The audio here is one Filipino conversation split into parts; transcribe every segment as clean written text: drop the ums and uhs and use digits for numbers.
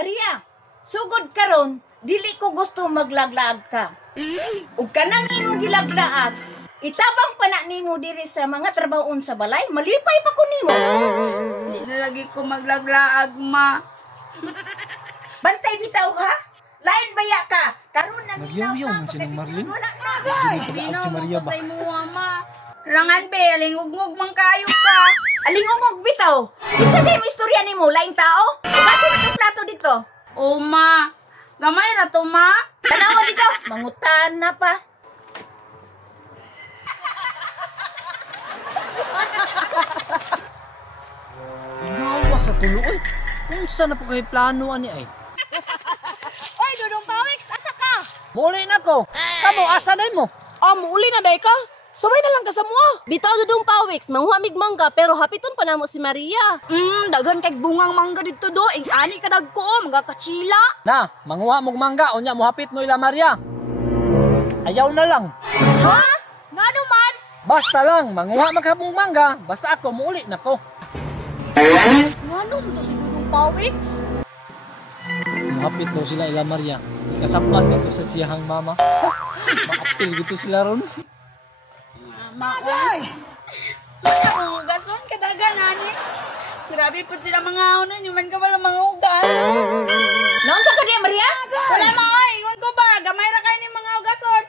Maria, sugod karon, dili ko gusto maglaglaag ka. Ug kanang imong gilaglaag, itabang pa na nimo diri sa mga trabahoon sa balay, malipay pa ko nimo. Di na lagi ko maglaglaag, ma. Bantay bitaw ha? Lain baya ka. Karon na minaw Nagyaw-yaw man ka sinang Marlene. wala na. Di na si mo Maria ba? patay mo, ma. Rangan be, lingugmug man kayo ka. Alingungog bitaw. Kinsa day mo istorya nimo laing tao? Kasi na tong plato dito. O, ma. Gamay na to, ma. Tanawa dito, mangutan na pa. Gawa sa tulo ay. Kung saan na po kayo plano ani ay? Oy, Dudong Pawex, asa ka? Muli na ko. Kamo asa day mo? Muuli na day ka? Sabay na lang ka sa mua. Bitaw Dudong Pawex, manghuamig mangga pero hapiton pa namo si Maria. Dagan kay bungang mangga dito do. Ing ani ka dagko, mga katsila. Na, manguha mong mangga unya mo hapit mo ila Maria. Ayaw na lang. Ha? Ngano man? Basta lang, manguha maghabong mangga, basta ako muli na ko. Ngano mo to si Dudong Pawex? Hapit daw sila ila Maria. Ikasapat dito sa siyahang mama. Maapil gitu sila ron. Maoy. Ang gason kadagan ani. Grabe po sila mga ano, man ka pala mga ugan. Naon sa ka diya, Maria? Wala maoy, ingon ko ba, gamay ra kay ni mga ugason.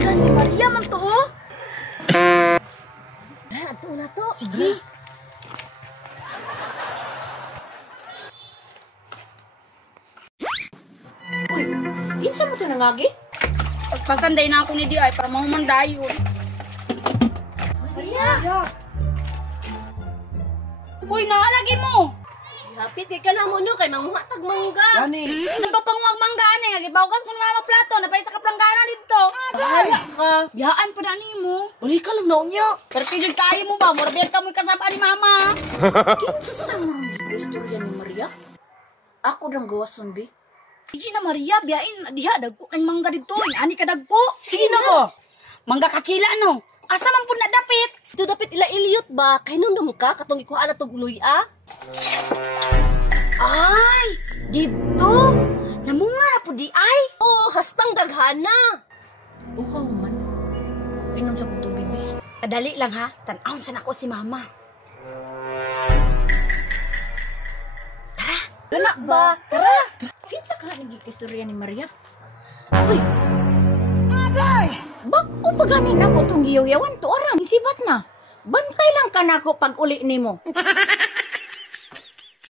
Hala, si Maria man to, oh. Ato na to. Sige. Uy, kinsa mo to nangagi? Pagpasanday na ako ni Di ay para mahumandayon. Maria! Uy, naalagi mo. Hapit kay ka na mo no kay manguha tag mangga. Saan pa panguwag mangga ani nga gibawagas ko ni mama plato na sa kaplanggaran dito. Bahala ka. Biyaan pa na nimo. Uli ka lang na unya. Pero jud kayo mo ba, mura biyat ka mo kasabaan ni mama. Kinsa mo ron istorya ni Maria? Ako dang gawason bi. Sige na Maria, biyain diha dagko kay mangga dito. Ani ka dagko. Sige na ko. Mangga kachila no. Asa man pud na dapit? Ito dapit ila ilyot ba? Kay nung mo ka katong ikuha na tog luya. Ay, dito. Namunga na po di ay. Oh, hastang daghana. Uhaw man. Inom sa kong tubig bi. Kadali lang ha. Tan-awon sa nako si mama. Gana ba? Tara! Kinsa ka nagikistorya ni Maria? Uy! Agay! Bako pa ganin ako itong giyaw-yawan to aram. Isibat na. Bantay lang ka na ako pag uli ni mo.